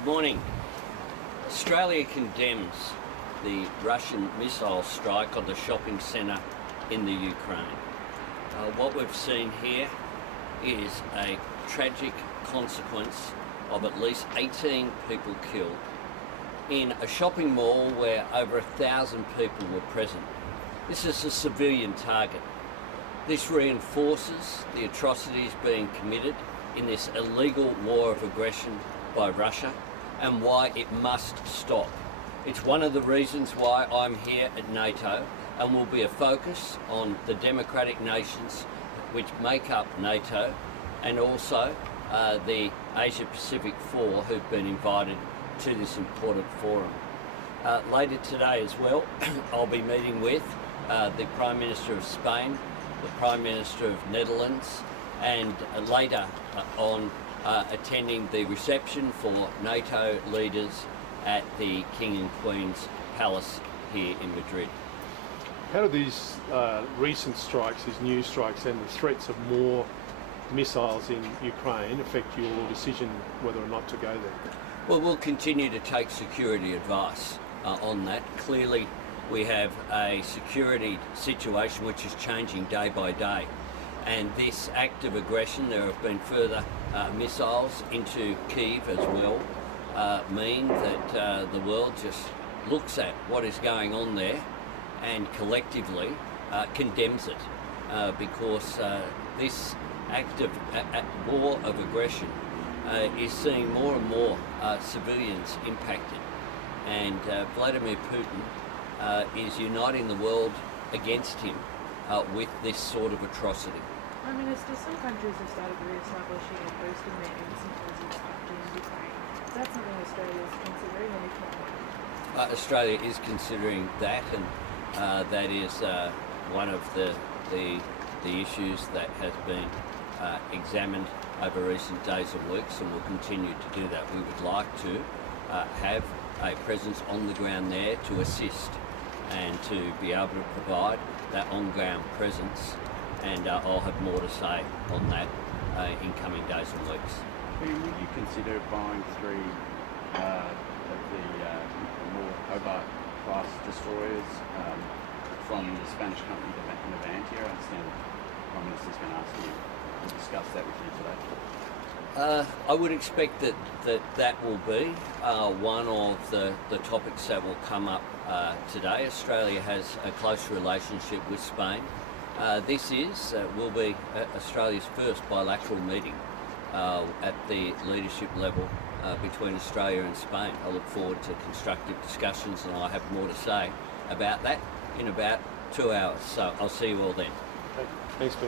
Good morning. Australia condemns the Russian missile strike on the shopping centre in the Ukraine. What we've seen here is a tragic consequence of at least 18 people killed in a shopping mall where over 1,000 people were present. This is a civilian target. This reinforces the atrocities being committed in this illegal war of aggression by Russia and why it must stop. It's one of the reasons why I'm here at NATO and will be a focus on the democratic nations which make up NATO and also the Asia Pacific Four who've been invited to this important forum. Later today as well, I'll be meeting with the Prime Minister of Spain, the Prime Minister of Netherlands, and later on attending the reception for NATO leaders at the King and Queen's Palace here in Madrid. How do these recent strikes, these new strikes and the threats of more missiles in Ukraine affect your decision whether or not to go there? Well, we'll continue to take security advice on that. Clearly, we have a security situation which is changing day by day. And this act of aggression, there have been further missiles into Kyiv as well, mean that the world just looks at what is going on there and collectively condemns it because this act of war of aggression is seeing more and more civilians impacted. And Vladimir Putin is uniting the world against him with this sort of atrocity. Prime Minister, some countries have started re-establishing and hosting their embassies in Ukraine. Is that something Australia is considering, and if not, why? Australia is considering that, and that is one of the issues that has been examined over recent days and weeks, and will continue to do that. We would like to have a presence on the ground there to assist and to be able to provide that on-ground presence, and I'll have more to say on that in coming days and weeks. Would you consider buying three of the more Hobart class destroyers from the Spanish company Navantia? I understand the Prime Minister's going to ask you to discuss that with you today. I would expect that will be one of the topics that will come up today. Australia has a close relationship with Spain. This will be Australia's first bilateral meeting at the leadership level between Australia and Spain. I look forward to constructive discussions, and I'll have more to say about that in about 2 hours. So I'll see you all then. Okay. Thanks, Ben.